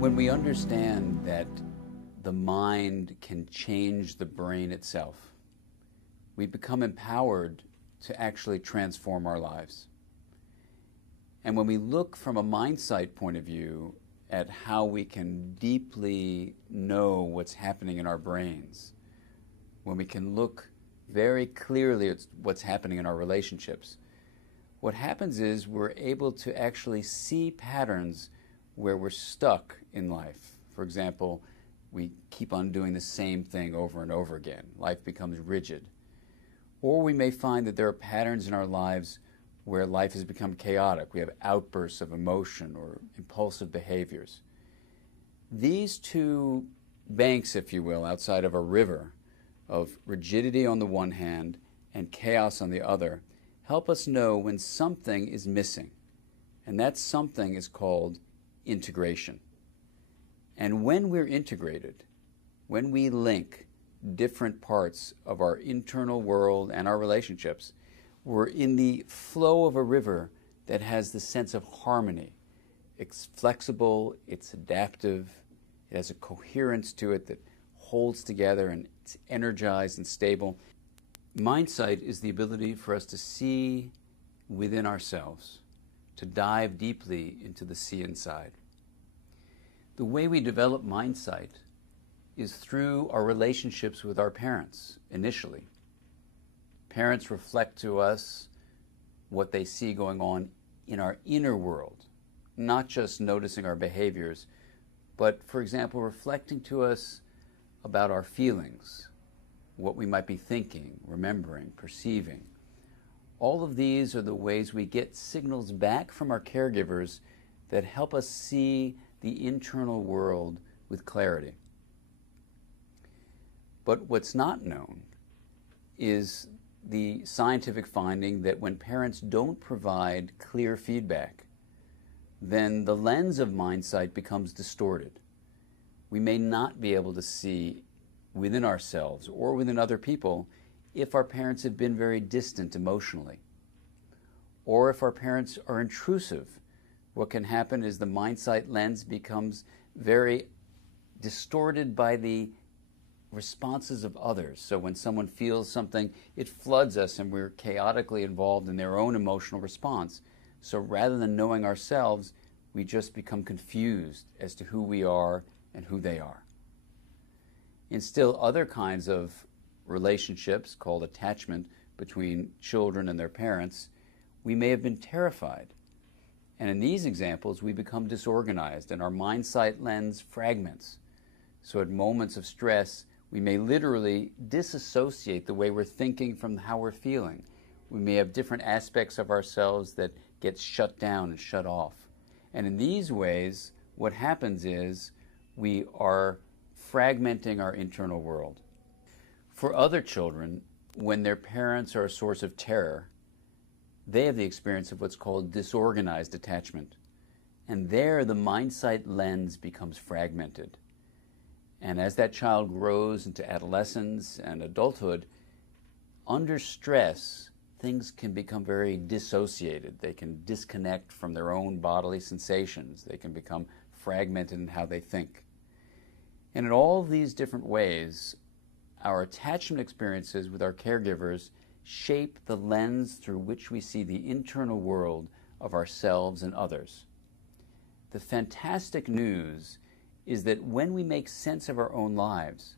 When we understand that the mind can change the brain itself, we become empowered to actually transform our lives. And when we look from a Mindsight point of view at how we can deeply know what's happening in our brains, when we can look very clearly at what's happening in our relationships, what happens is we're able to actually see patterns where we're stuck in life. For example, we keep on doing the same thing over and over again. Life becomes rigid. Or we may find that there are patterns in our lives where life has become chaotic. We have outbursts of emotion or impulsive behaviors. These two banks, if you will, outside of a river of rigidity on the one hand and chaos on the other, help us know when something is missing. And that something is called integration. And when we're integrated, when we link different parts of our internal world and our relationships, we're in the flow of a river that has the sense of harmony. It's flexible, it's adaptive, it has a coherence to it that holds together, and it's energized and stable. Mindsight is the ability for us to see within ourselves, to dive deeply into the sea inside. The way we develop Mindsight is through our relationships with our parents initially. Parents reflect to us what they see going on in our inner world, not just noticing our behaviors, but, for example, reflecting to us about our feelings, what we might be thinking, remembering, perceiving. All of these are the ways we get signals back from our caregivers that help us see the internal world with clarity. But what's not known is the scientific finding that when parents don't provide clear feedback, then the lens of Mindsight becomes distorted. We may not be able to see within ourselves or within other people if our parents have been very distant emotionally, or if our parents are intrusive. What can happen is the Mindsight lens becomes very distorted by the responses of others. So when someone feels something, it floods us and we're chaotically involved in their own emotional response. So rather than knowing ourselves, we just become confused as to who we are and who they are. In still other kinds of relationships called attachment between children and their parents, we may have been terrified. And in these examples, we become disorganized and our Mindsight lens fragments. So at moments of stress, we may literally disassociate the way we're thinking from how we're feeling. We may have different aspects of ourselves that get shut down and shut off. And in these ways, what happens is we are fragmenting our internal world. For other children, when their parents are a source of terror, they have the experience of what's called disorganized attachment. And there, the Mindsight lens becomes fragmented. And as that child grows into adolescence and adulthood, under stress, things can become very dissociated. They can disconnect from their own bodily sensations. They can become fragmented in how they think. And in all these different ways, our attachment experiences with our caregivers shape the lens through which we see the internal world of ourselves and others. The fantastic news is that when we make sense of our own lives,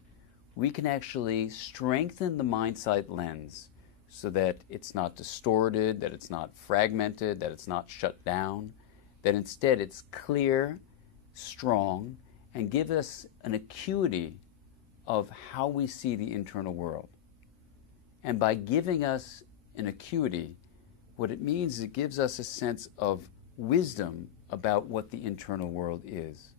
we can actually strengthen the Mindsight lens so that it's not distorted, that it's not fragmented, that it's not shut down, that instead it's clear, strong, and give us an acuity of how we see the internal world. And by giving us an acuity, what it means is it gives us a sense of wisdom about what the internal world is.